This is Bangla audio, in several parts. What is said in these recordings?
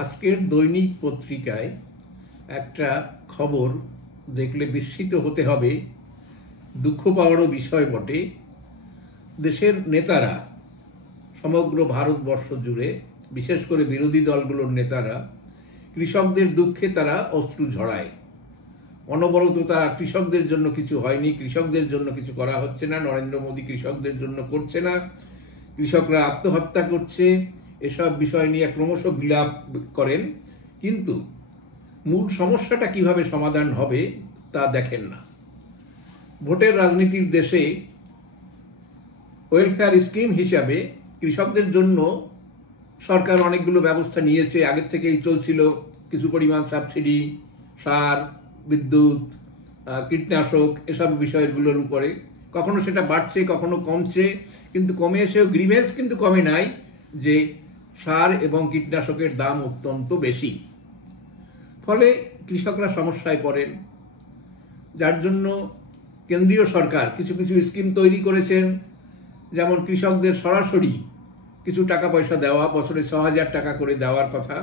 আজকের দৈনিক পত্রিকায় একটা খবর দেখলে বিস্মিত হতে হবে, দুঃখ পাওয়ারও বিষয় বটে। দেশের নেতারা সমগ্র ভারতবর্ষ জুড়ে, বিশেষ করে বিরোধী দলগুলোর নেতারা, কৃষকদের দুঃখে তারা অশ্রু ঝরায়। অনবরত তারা কৃষকদের জন্য কিছু হয়নি, কৃষকদের জন্য কিছু করা হচ্ছে না, নরেন্দ্র মোদী কৃষকদের জন্য করছে না, কৃষকরা আত্মহত্যা করছে, এসব বিষয় নিয়ে ক্রমশ বিলাপ করেন। কিন্তু মূল সমস্যাটা কিভাবে সমাধান হবে তা দেখেন না। ভোটের রাজনীতির দেশে ওয়েলফেয়ার স্কিম হিসাবে কৃষকদের জন্য সরকার অনেকগুলো ব্যবস্থা নিয়েছে, আগের থেকেই চলছিল। কিছু পরিমাণ সাবসিডি, সার, বিদ্যুৎ, কীটনাশক, এসব বিষয়গুলোর উপরে কখনো সেটা বাড়ছে, কখনো কমছে, কিন্তু কমে এসেও গ্রিভেন্স কিন্তু কমে নাই যে সার এবং কীটনাশকের দাম অত্যন্ত বেশি। ফলে কৃষকরা সমস্যায় পড়েন, যার জন্য কেন্দ্রীয় সরকার কিছু কিছু স্কিম তৈরি করেছেন। যেমন কৃষকদের সরাসরি কিছু টাকা পয়সা দেওয়া, বছরে ৬,০০০ টাকা করে দেওয়ার কথা।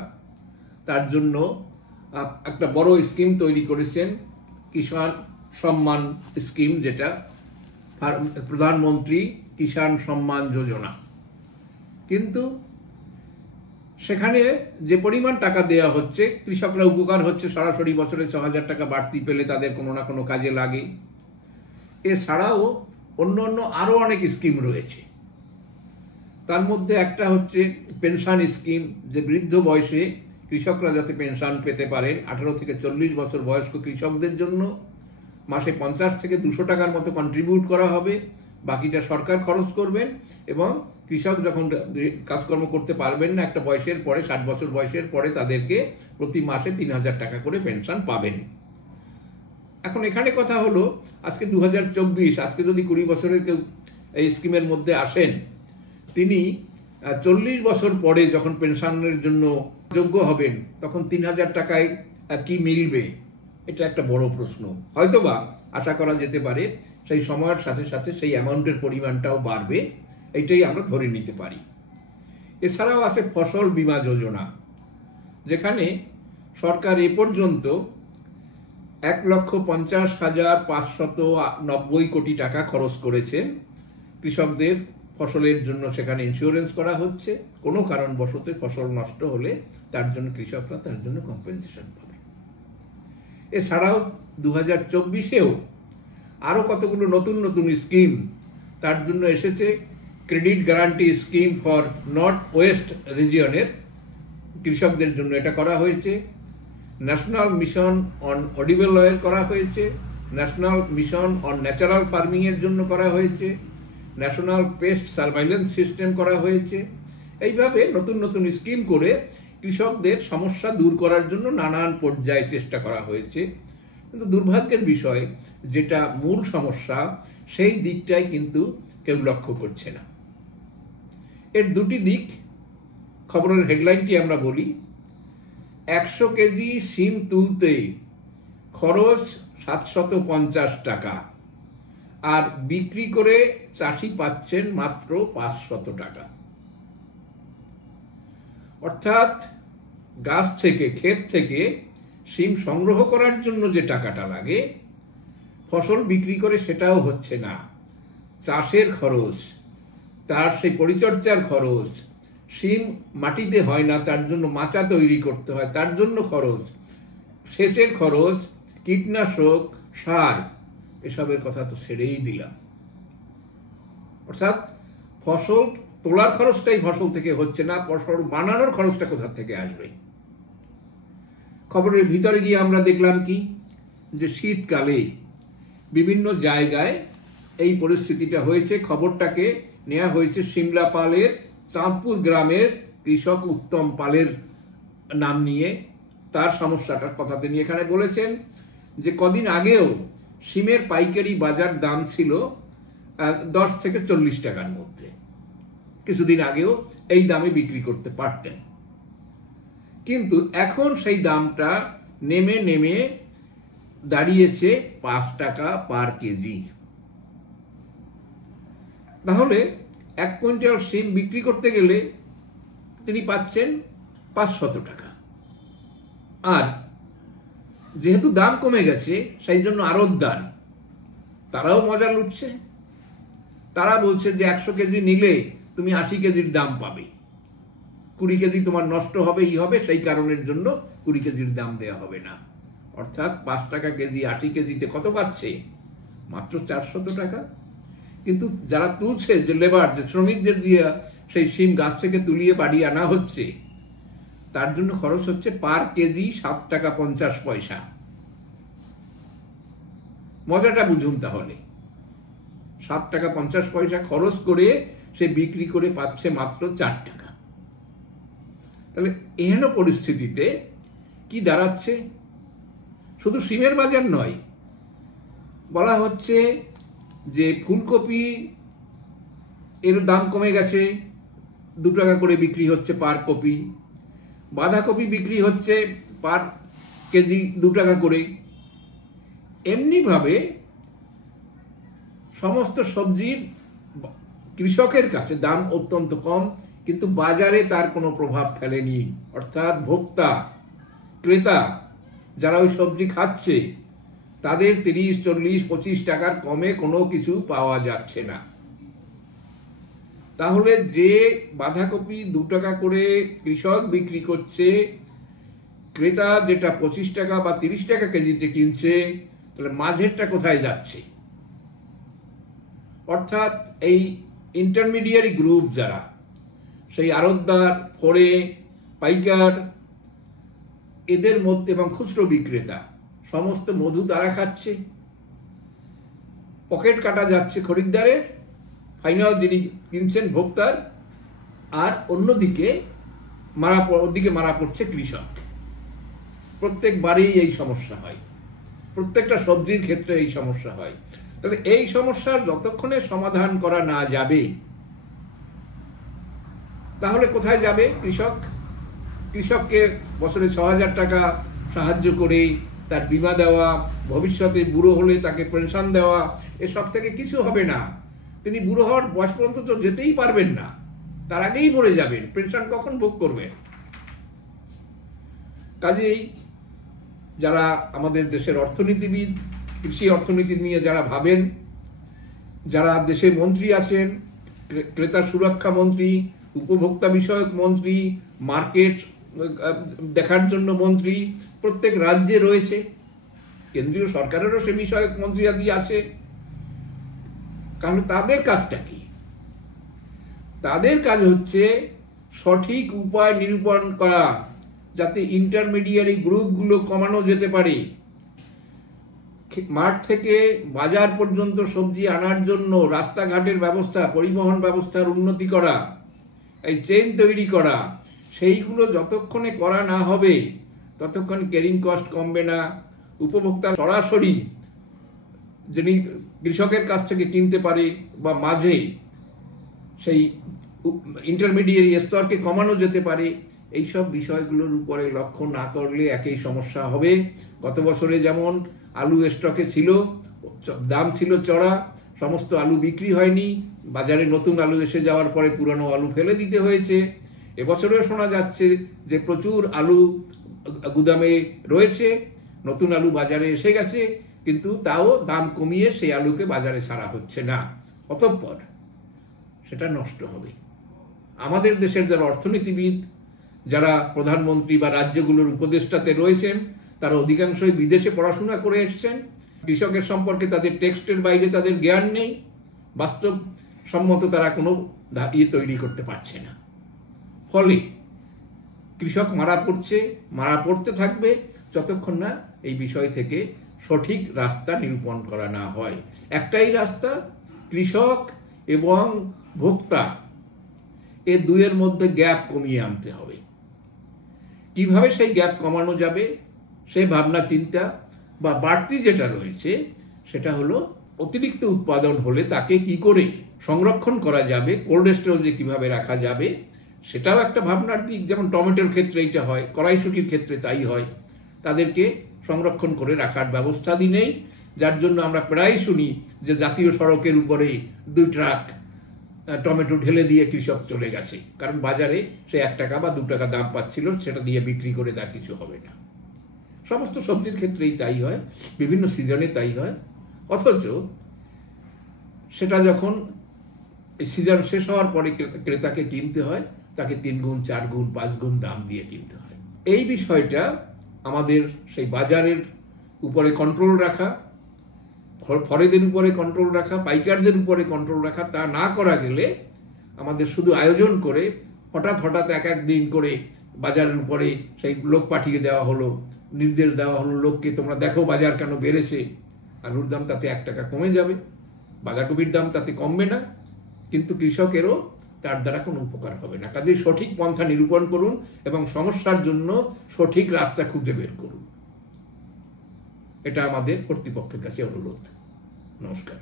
তার জন্য একটা বড় স্কিম তৈরি করেছেন, কিষাণ সম্মান স্কিম, যেটা প্রধানমন্ত্রী কিষাণ সম্মান যোজনা। কিন্তু সেখানে যে পরিমাণ টাকা দেওয়া হচ্ছে, কৃষকরা উপকার হচ্ছে, সরাসরি বছরে ৬,০০০ টাকা বাড়তি পেলে তাদের কোনো না কোনো কাজে লাগে। এছাড়াও অন্য অন্য আরও অনেক স্কিম রয়েছে। তার মধ্যে একটা হচ্ছে পেনশন স্কিম, যে বৃদ্ধ বয়সে কৃষকরা যাতে পেনশন পেতে পারেন। 18 থেকে 40 বছর বয়স্ক কৃষকদের জন্য মাসে 50 থেকে 200 টাকার মতো কন্ট্রিবিউট করা হবে, বাকিটা সরকার খরচ করবেন। এবং কৃষক যখন কাজকর্ম করতে পারবেন না, একটা বয়সের পরে, 60 বছর বয়সের পরে, তাদেরকে প্রতি মাসে 3,000 টাকা করে পেনশন পাবেন। এখন এখানে কথা হলো, আজকে 2024, আজকে যদি 20 বছরের কেউ এই স্কিমের মধ্যে আসেন, তিনি 40 বছর পরে যখন পেনশনের জন্য যোগ্য হবেন, তখন 3,000 টাকায় কি মিলবে? এটা একটা বড় প্রশ্ন। হয়তোবা আশা করা যেতে পারে সেই সময়ের সাথে সাথে সেই অ্যামাউন্টের পরিমাণটাও বাড়বে, এইটাই আমরা ধরে নিতে পারি। এছাড়াও আছে ফসল বীমা যোজনা, যেখানে সরকার এ পর্যন্ত 1,50,590 কোটি টাকা খরচ করেছেন কৃষকদের ফসলের জন্য। সেখানে ইন্স্যুরেন্স করা হচ্ছে, কোনো কারণবশত ফসল নষ্ট হলে তার জন্য কৃষকরা তার জন্য কম্পেনসেশন পাবে। এছাড়াও 2024-এও আরও কতগুলো নতুন নতুন স্কিম তার জন্য এসেছে। Credit guarantee scheme for north west রিজিয়নের কৃষকদের জন্য এটা করা হয়েছে। National mission on edible oil করা হয়েছে, ন্যাশনাল মিশন অন ন্যাচারাল ফার্মিংয়ের জন্য করা হয়েছে, ন্যাশনাল পেস্ট সার্ভাইলেন্স সিস্টেম করা হয়েছে। এইভাবে নতুন নতুন স্কিম করে কৃষকদের সমস্যা দূর করার জন্য নানান পর্যায়ে চেষ্টা করা হয়েছে। কিন্তু দুর্ভাগ্যের বিষয়, যেটা মূল সমস্যা, সেই দিকটাই কিন্তু কেউ লক্ষ্য করছে না। এর দুটি দিক। খবরের হেডলাইনটি আমরা বলি, 100 কেজি শিম তুলতে খরচ 750 টাকা, আর বিক্রি করে চাষি পাচ্ছেন মাত্র 500 টাকা। অর্থাৎ গাছ থেকে, ক্ষেত থেকে শিম সংগ্রহ করার জন্য যে টাকাটা লাগে, ফসল বিক্রি করে সেটাও হচ্ছে না। চাষের খরচ, তার সেই পরিচর্যার খরচ, শিম মাটিতে হয় না, তার জন্য মাচা তৈরি করতে হয়, তার জন্য খরচ, সেচের খরচ, কীটনাশক, সার, এসবের কথা তো ছেড়েই দিলাম। অর্থাৎ ফসল তোলার খরচটাই ফসল থেকে হচ্ছে না, ফসল বানানোর খরচটা কোথা থেকে আসবে? খবরের ভিতরে গিয়ে আমরা দেখলাম কি, যে শীতকালে বিভিন্ন জায়গায় এই পরিস্থিতিটা হয়েছে। খবরটাকে নেওয়া হয়েছে সিমলাপালের চাঁদপুর গ্রামের কৃষক উত্তম পালের নাম নিয়ে। তার সমস্যাটার কথা তিনি এখানে বলেছেন যে কদিন আগেও শিমের পাইকারি বাজার দাম ছিল 10 থেকে 40 টাকার মধ্যে। কিছুদিন আগেও এই দামে বিক্রি করতে পারতেন, কিন্তু এখন সেই দামটা নেমে নেমে দাঁড়িয়েছে 5 টাকা পার কেজি। তাহলে 1 কুইন্টাল শিম বিক্রি করতে গেলে তিনি পাচ্ছেন 500 টাকা। আর যেহেতু দাম কমে গেছে সেই জন্য আড়তদার তারাও মজা লুটছে। তারা বলছে যে 100 কেজি নিলে তুমি 80 কেজির দাম পাবে, 20 কেজি তোমার নষ্ট হবে হবে, সেই কারণের জন্য 20 কেজির দাম দেওয়া হবে না। অর্থাৎ 5 টাকা কেজি 80 কেজিতে কত পাচ্ছে? মাত্র 400 টাকা। কিন্তু যারা তুলছে, যে লেবার, যে শ্রমিকদের দিয়ে সেই শিম গাছ থেকে তুলিয়ে বাড়ি আনা হচ্ছে, তার জন্য খরচ হচ্ছে পার কেজি 7 টাকা 50 পয়সা। মজাটা বুঝুন তাহলে, 7 টাকা 50 পয়সা খরচ করে সে বিক্রি করে পাচ্ছে মাত্র 4 টাকা। তাহলে এহেন পরিস্থিতিতে কি দাঁড়াচ্ছে? শুধু শিমের বাজার নয়, বলা হচ্ছে যে ফুলকপি এর দাম কমে গেছে, 2 টাকা করে বিক্রি হচ্ছে পার কপি। বাঁধাকপি বিক্রি হচ্ছে পার কেজি 2 টাকা করে। এমনিভাবে সমস্ত সবজির কৃষকের কাছে দাম অত্যন্ত কম, কিন্তু বাজারে তার কোনো প্রভাব ফেলেনি। অর্থাৎ ভোক্তা, ক্রেতা যারা ওই সবজি খাচ্ছে, তাদের 30, 40, 25 টাকার কমে কোনো কিছু পাওয়া যাচ্ছে না। তাহলে যে বাঁধাকপি 2 টাকা করে কৃষক বিক্রি করছে, ক্রেতা যেটা 25 টাকা বা 30 টাকা কেজিতে কিনছে, তাহলে মাঝেরটা কোথায় যাচ্ছে? অর্থাৎ এই ইন্টারমিডিয়ারি গ্রুপ যারা, সেই আড়তদার, ফড়ে, পাইকার, এদের মধ্যে এবং খুচরো বিক্রেতা, সমস্ত মধু তারা খাচ্ছে। পকেট কাটা যাচ্ছে খরিদ্দারের, ফাইনাল যিনি কিনছেন ভোক্তার, আর অন্যদিকে মারা পড়ছে কৃষক। প্রত্যেকবারেই এই সমস্যা হয়, প্রত্যেকটা সবজির ক্ষেত্রে এই সমস্যা হয়। তাহলে এই সমস্যার যতক্ষণে সমাধান করা না যাবে, তাহলে কোথায় যাবে কৃষক? কৃষককে বছরে 6,000 টাকা সাহায্য করে তার বীমা দেওয়া, ভবিষ্যতে বুড়ো হলে তাকে পেনশন দেওয়া, এসব থেকে কিছু হবে না। তিনি বুড়ো হওয়ার বয়স পর্যন্ত তো যেতেই পারবেন না, তার আগেই মরে যাবেন, পেনশন কখন ভোগ করবেন? কাজেই যারা আমাদের দেশের অর্থনীতিবিদ, কৃষি অর্থনীতি নিয়ে যারা ভাবেন, যারা দেশে মন্ত্রী আছেন, ক্রেতা সুরক্ষা মন্ত্রী, উপভোক্তা বিষয়ক মন্ত্রী, মার্কেট দেখার জন্য মন্ত্রী প্রত্যেক রাজ্যে রয়েছে, কেন্দ্রীয় সরকারেরও সে বিষয়ক মন্ত্রী আদি আছে। কারণ তাদের কাজটা কি? তাদের কাজ হচ্ছে সঠিক উপায় নিরূপণ করা, যাতে ইন্টারমিডিয়ারি গ্রুপগুলো কমানো যেতে পারে। মাঠ থেকে বাজার পর্যন্ত সবজি আনার জন্য রাস্তাঘাটের ব্যবস্থা, পরিবহন ব্যবস্থার উন্নতি করা, এই চেইন তৈরি করা, সেইগুলো যতক্ষণে করা না হবে ততক্ষণ ক্যারিং কস্ট কমবে না। উপভোক্তা সরাসরি যিনি কৃষকের কাছ থেকে কিনতে পারে, বা মাঝে সেই ইন্টারমিডিয়ারি স্তরকে কমানো যেতে পারে। এইসব বিষয়গুলোর উপরে লক্ষ্য না করলে একই সমস্যা হবে। গত বছরে যেমন আলু স্টকে ছিল, দাম ছিল চড়া, সমস্ত আলু বিক্রি হয়নি, বাজারে নতুন আলু এসে যাওয়ার পরে পুরানো আলু ফেলে দিতে হয়েছে। এবছরেও শোনা যাচ্ছে যে প্রচুর আলু গুদামে রয়েছে, নতুন আলু বাজারে এসে গেছে, কিন্তু তাও দাম কমিয়ে সেই আলুকে বাজারে ছাড়া হচ্ছে না। অতঃপর সেটা নষ্ট হবে। আমাদের দেশের যারা অর্থনীতিবিদ, যারা প্রধানমন্ত্রী বা রাজ্যগুলোর উপদেষ্টাতে রয়েছেন, তারা অধিকাংশই বিদেশে পড়াশোনা করে এসছেন। কৃষকের সম্পর্কে তাদের টেক্সটের বাইরে তাদের জ্ঞান নেই, বাস্তবসম্মত তারা কোনো তৈরি করতে পারছে না। ফলে কৃষক মারা পড়তে থাকবে যতক্ষণ না এই বিষয় থেকে সঠিক রাস্তা নিরূপণ করা না হয়। একটাই রাস্তা, কৃষক এবং ভোক্তা এ দুয়ের মধ্যে গ্যাপ কমিয়ে আনতে হবে। কিভাবে সেই গ্যাপ কমানো যাবে, সেই ভাবনা চিন্তা বা বাড়তি যেটা রয়েছে সেটা হলো অতিরিক্ত উৎপাদন হলে তাকে কি করে সংরক্ষণ করা যাবে, কোল্ড স্টোরেজে কিভাবে রাখা যাবে, সেটাও একটা ভাবনার দিক। যেমন টমেটোর ক্ষেত্রে এটা হয়, কড়াইশুটির ক্ষেত্রে তাই হয়। তাদেরকে সংরক্ষণ করে রাখার ব্যবস্থা নেই, যার জন্য আমরা প্রায় শুনি যে জাতীয় সড়কের উপরে 2 ট্রাক টমেটো ঢেলে দিয়ে কৃষক চলে গেছে, কারণ বাজারে সে 1 টাকা বা 2 টাকা দাম পাচ্ছিল, সেটা দিয়ে বিক্রি করে তার কিছু হবে না। সমস্ত সবজির ক্ষেত্রেই তাই হয়, বিভিন্ন সিজনে তাই হয়। অথচ সেটা যখন সিজন শেষ হওয়ার পরে ক্রেতাকে কিনতে হয়, তাকে 3 গুণ 4 গুণ 5 গুণ দাম দিয়ে কিনতে হয়। এই বিষয়টা আমাদের সেই বাজারের উপরে কন্ট্রোল রাখা, ফরেদের উপরে কন্ট্রোল রাখা, পাইকারদের উপরে কন্ট্রোল রাখা, তা না করা গেলে আমাদের শুধু আয়োজন করে হঠাৎ হঠাৎ এক এক দিন করে বাজারের উপরে সেই লোক পাঠিয়ে দেওয়া হলো, নির্দেশ দেওয়া হলো লোককে, তোমরা দেখো বাজার কেন বেড়েছে, আলুর দাম তাতে 1 টাকা কমে যাবে, বাঁধাকপির দাম তাতে কমবে না, কিন্তু কৃষকেরও তার দ্বারা কোনো উপকার হবে না। কাজেই সঠিক পন্থা নিরূপণ করুন এবং সমস্যার জন্য সঠিক রাস্তা খুঁজে বের করুন। এটা আমাদের কর্তৃপক্ষের কাছে অনুরোধ। নমস্কার।